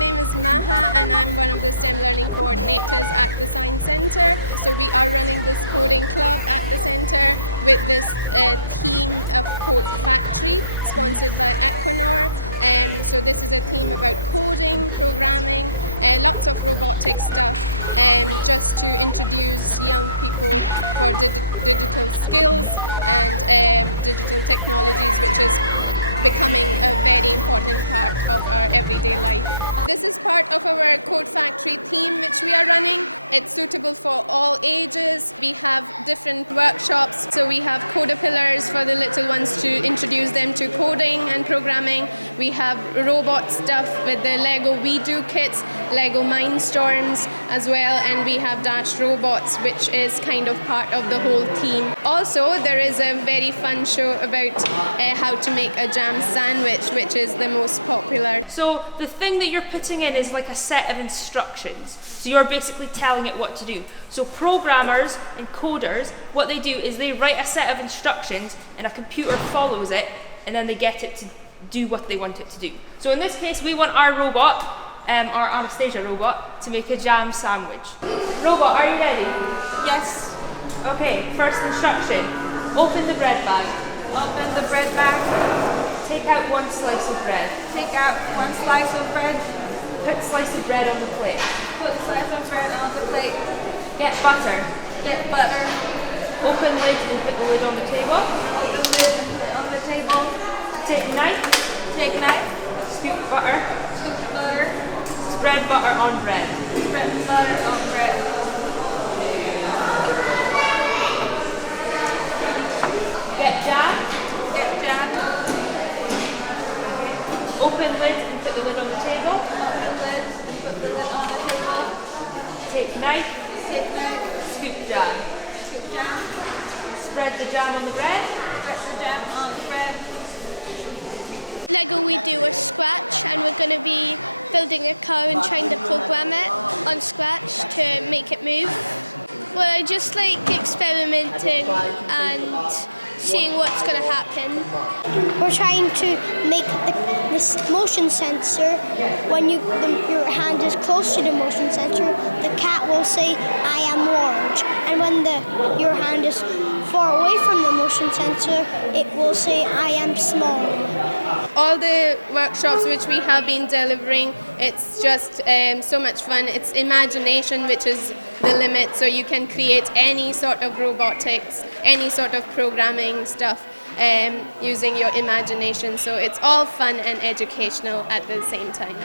name is Maha and I'm one of the STEM learning coordinators at the Science Centre. So we are running this coding club at the centre with this theme of Code Factory, sponsored by Equinor. So this is a theme about coding, programming, lots of robotic stuff, just to introduce young people for digital skills and digital technologies, which is becoming a very important part of our everyday life. This is part of our Code Factory theme which we are running. It's suitable for all ages. We have different workshops. So we have Codapillars for the little ones to introduce them to coding and programming. We have robot stuff with the Lego WeDo kits, Lego Mindstorms as well, and we have Dash Robots, which is kind of part of the whole theme. Also, there is a very fun show about how to make a jam sandwich, which is the most popular. So the thing that you're putting in is like a set of instructions. So you're basically telling it what to do. So programmers and coders, what they do is they write a set of instructions and a computer follows it, and then they get it to do what they want it to do. So in this case, we want our robot, our Anastasia robot, to make a jam sandwich. Robot, are you ready? Yes. Okay, first instruction. Open the bread bag. Open the bread bag. Take out one slice of bread. Take out one slice of bread. Put slice of bread on the plate. Put slice of bread on the plate. Get butter. Get butter. Open lid and put the lid on the table. Open lid and put it on the table. Take knife. Take knife. Scoop butter. Scoop butter. Spread butter on bread. Spread butter on bread. Get jam. Get jam. Open lid and put the lid on the table. Open lid and put the lid on the table. Take knife. Take knife. Scoop jam. Scoop jam. Spread the jam on the bread. Spread the jam on the bread. Lego WeDo a Scratch, and we're going to be building a car and trying to program it on Scratch to make it move. Well, I just like experimenting and seeing what's going to happen. We're trying to make this motion sensor. When your hand is close to the motion sensor, the cat will say, "I am large." And when your hand is far away from the motion sensor, it will say, "I am small." All the workshops which we have been delivering, it's just so much fun. It's imagination which is the limit, so you can create any sort of robotics, any sort of programming stuff using your imagination. So it's all fun and educational at the same time.